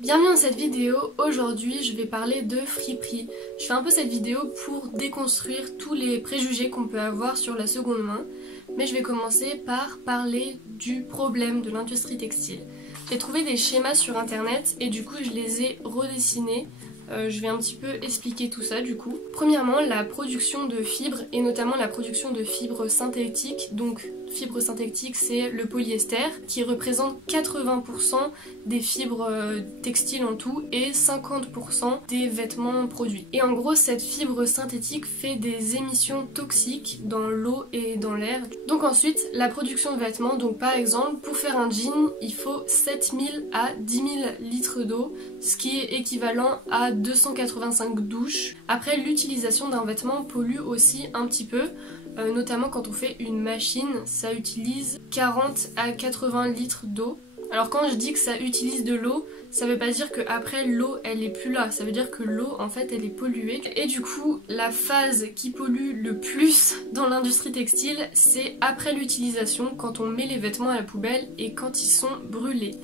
Bienvenue dans cette vidéo. Aujourd'hui je vais parler de friperie. Je fais un peu cette vidéo pour déconstruire tous les préjugés qu'on peut avoir sur la seconde main, mais je vais commencer par parler du problème de l'industrie textile. J'ai trouvé des schémas sur internet et du coup je les ai redessinés. Je vais un petit peu expliquer tout ça du coup. Premièrement, la production de fibres et notamment la production de fibres synthétiques. Donc fibres synthétiques, c'est le polyester qui représente 80% des fibres textiles en tout et 50% des vêtements produits. Et en gros, cette fibre synthétique fait des émissions toxiques dans l'eau et dans l'air. Donc ensuite, la production de vêtements. Donc par exemple, pour faire un jean, il faut 7000 à 10 000 litres d'eau, ce qui est équivalent à 285 douches. Après, l'utilisation d'un vêtement pollue aussi un petit peu, notamment quand on fait une machine, ça utilise 40 à 80 litres d'eau. Alors quand je dis que ça utilise de l'eau, ça veut pas dire que après l'eau elle est plus là, ça veut dire que l'eau en fait elle est polluée. Et du coup la phase qui pollue le plus dans l'industrie textile, c'est après l'utilisation, quand on met les vêtements à la poubelle et quand ils sont brûlés.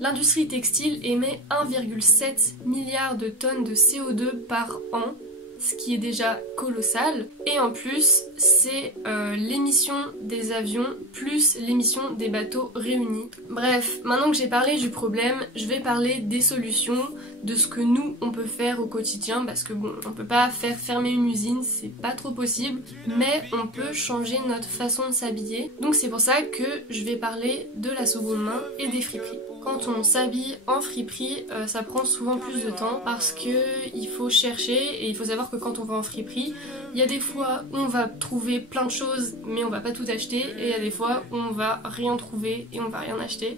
L'industrie textile émet 1,7 milliard de tonnes de CO2 par an, ce qui est déjà colossal, et en plus c'est l'émission des avions plus l'émission des bateaux réunis. Bref, maintenant que j'ai parlé du problème, je vais parler des solutions, de ce que nous on peut faire au quotidien, parce que bon, on peut pas faire fermer une usine, c'est pas trop possible, mais on peut changer notre façon de s'habiller. Donc c'est pour ça que je vais parler de la seconde main et des friperies. Quand on s'habille en friperie, ça prend souvent plus de temps parce que il faut chercher, et il faut savoir que quand on va en friperie, il y a des fois où on va trouver plein de choses mais on va pas tout acheter, et il y a des fois où on va rien trouver et on va rien acheter.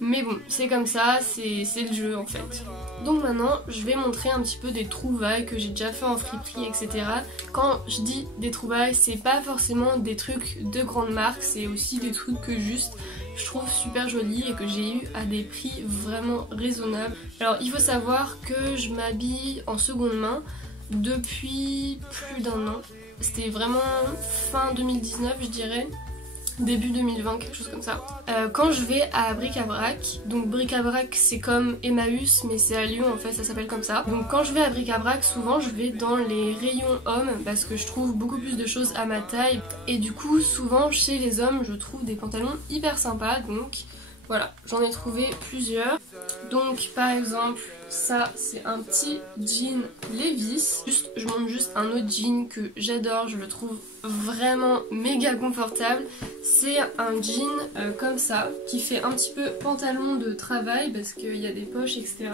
Mais bon, c'est comme ça, c'est le jeu en fait. Donc maintenant, je vais montrer un petit peu des trouvailles que j'ai déjà fait en friperie, etc. Quand je dis des trouvailles, c'est pas forcément des trucs de grande marque, c'est aussi des trucs que juste je trouve super jolis et que j'ai eu à des prix vraiment raisonnables. Alors il faut savoir que je m'habille en seconde main depuis plus d'un an. C'était vraiment fin 2019 je dirais. Début 2020, quelque chose comme ça. Quand je vais à Bric-à-Brac, donc Bric-à-Brac c'est comme Emmaüs mais c'est à Lyon en fait, ça s'appelle comme ça. Donc quand je vais à Bric-à-Brac, souvent je vais dans les rayons hommes parce que je trouve beaucoup plus de choses à ma taille. Et du coup souvent chez les hommes je trouve des pantalons hyper sympas, donc voilà, j'en ai trouvé plusieurs. Donc par exemple, ça c'est un petit jean Levi's. Je montre juste un autre jean que j'adore, je le trouve vraiment méga confortable. C'est un jean comme ça, qui fait un petit peu pantalon de travail parce qu'il y a des poches, etc.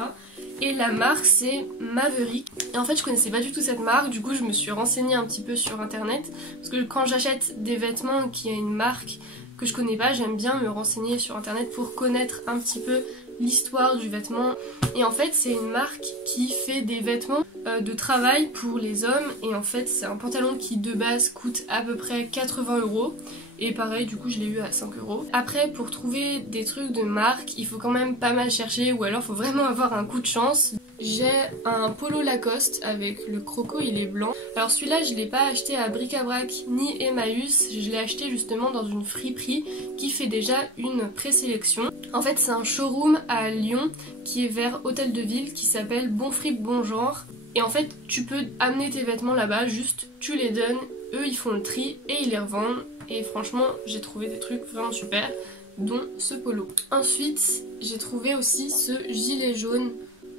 Et la marque c'est Maverick. Et en fait je connaissais pas du tout cette marque, du coup je me suis renseignée un petit peu sur internet. Parce que quand j'achète des vêtements qui a une marque que je connais pas, j'aime bien me renseigner sur internet pour connaître un petit peu l'histoire du vêtement. Et en fait c'est une marque qui fait des vêtements de travail pour les hommes, et en fait c'est un pantalon qui de base coûte à peu près 80 €. Et pareil, du coup je l'ai eu à 5 €. Après, pour trouver des trucs de marque, il faut quand même pas mal chercher, ou alors faut vraiment avoir un coup de chance. J'ai un polo Lacoste avec le croco, il est blanc. Alors celui-là je l'ai pas acheté à Bric-à-Brac ni Emmaüs, je l'ai acheté justement dans une friperie qui fait déjà une présélection. En fait c'est un showroom à Lyon qui est vers Hôtel de Ville, qui s'appelle Bon Fripe Bon Genre. Et en fait tu peux amener tes vêtements là-bas, juste tu les donnes, eux ils font le tri et ils les revendent. Et franchement j'ai trouvé des trucs vraiment super, dont ce polo. Ensuite j'ai trouvé aussi ce gilet jaune,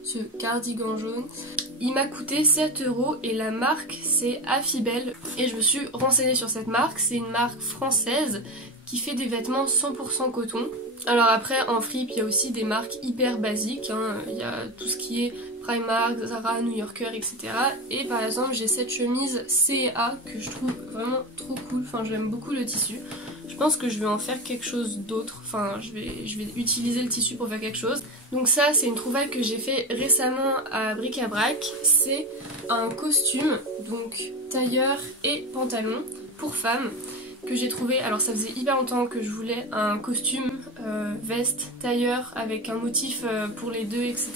ce cardigan jaune. Il m'a coûté 7 € et la marque c'est Affibel. Et je me suis renseignée sur cette marque, c'est une marque française qui fait des vêtements 100% coton. Alors après en fripe il y a aussi des marques hyper basiques, hein. Il y a tout ce qui est Primark, Zara, New Yorker, etc. Et par exemple j'ai cette chemise C&A que je trouve vraiment trop cool, enfin j'aime beaucoup le tissu. Je pense que je vais en faire quelque chose d'autre, enfin je vais utiliser le tissu pour faire quelque chose. Donc ça c'est une trouvaille que j'ai fait récemment à Bric-à-Brac, c'est un costume, donc tailleur et pantalon pour femmes, que j'ai trouvé. Alors ça faisait hyper longtemps que je voulais un costume, veste, tailleur avec un motif pour les deux, etc.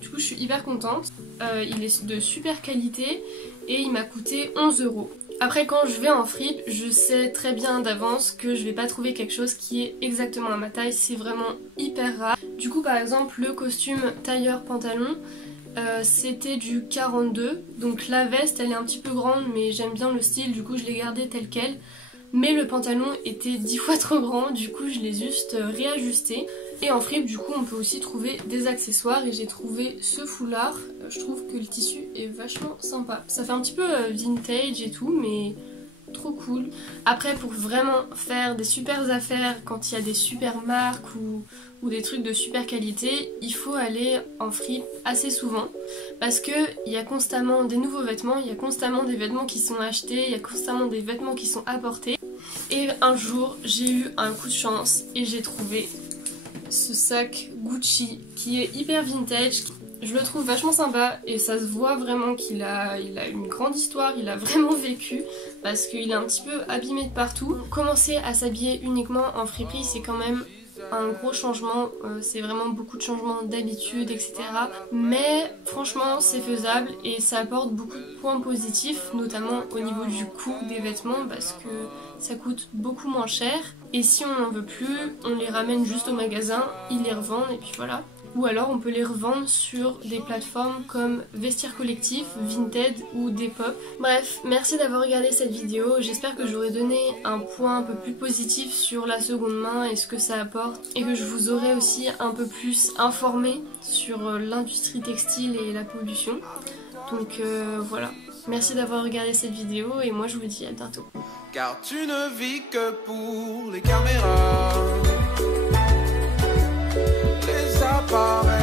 Du coup je suis hyper contente. Il est de super qualité et il m'a coûté 11 €. Après quand je vais en fripe, je sais très bien d'avance que je vais pas trouver quelque chose qui est exactement à ma taille, c'est vraiment hyper rare. Du coup par exemple le costume tailleur pantalon, c'était du 42, donc la veste elle est un petit peu grande mais j'aime bien le style, du coup je l'ai gardé tel quel. Mais le pantalon était 10 fois trop grand, du coup je l'ai juste réajusté. Et en fripe du coup on peut aussi trouver des accessoires et j'ai trouvé ce foulard. Je trouve que le tissu est vachement sympa. Ça fait un petit peu vintage et tout mais trop cool. Après pour vraiment faire des super affaires quand il y a des super marques ou des trucs de super qualité, il faut aller en fripe assez souvent parce que il y a constamment des nouveaux vêtements, il y a constamment des vêtements qui sont achetés, il y a constamment des vêtements qui sont apportés. Et un jour j'ai eu un coup de chance et j'ai trouvé ce sac Gucci qui est hyper vintage. Je le trouve vachement sympa et ça se voit vraiment qu'il a une grande histoire, il a vraiment vécu parce qu'il est un petit peu abîmé de partout. Commencer à s'habiller uniquement en friperie c'est quand même un gros changement, c'est vraiment beaucoup de changements d'habitude etc. Mais franchement c'est faisable et ça apporte beaucoup de points positifs, notamment au niveau du coût des vêtements parce que ça coûte beaucoup moins cher et si on n'en veut plus, on les ramène juste au magasin, ils les revendent et puis voilà. Ou alors on peut les revendre sur des plateformes comme Vestiaire Collectif, Vinted ou Depop. Bref, merci d'avoir regardé cette vidéo. J'espère que j'aurai donné un point un peu plus positif sur la seconde main et ce que ça apporte. Et que je vous aurai aussi un peu plus informé sur l'industrie textile et la pollution. Donc voilà. Merci d'avoir regardé cette vidéo et moi je vous dis à bientôt. Car tu ne vis que pour les caméras. Les appareils.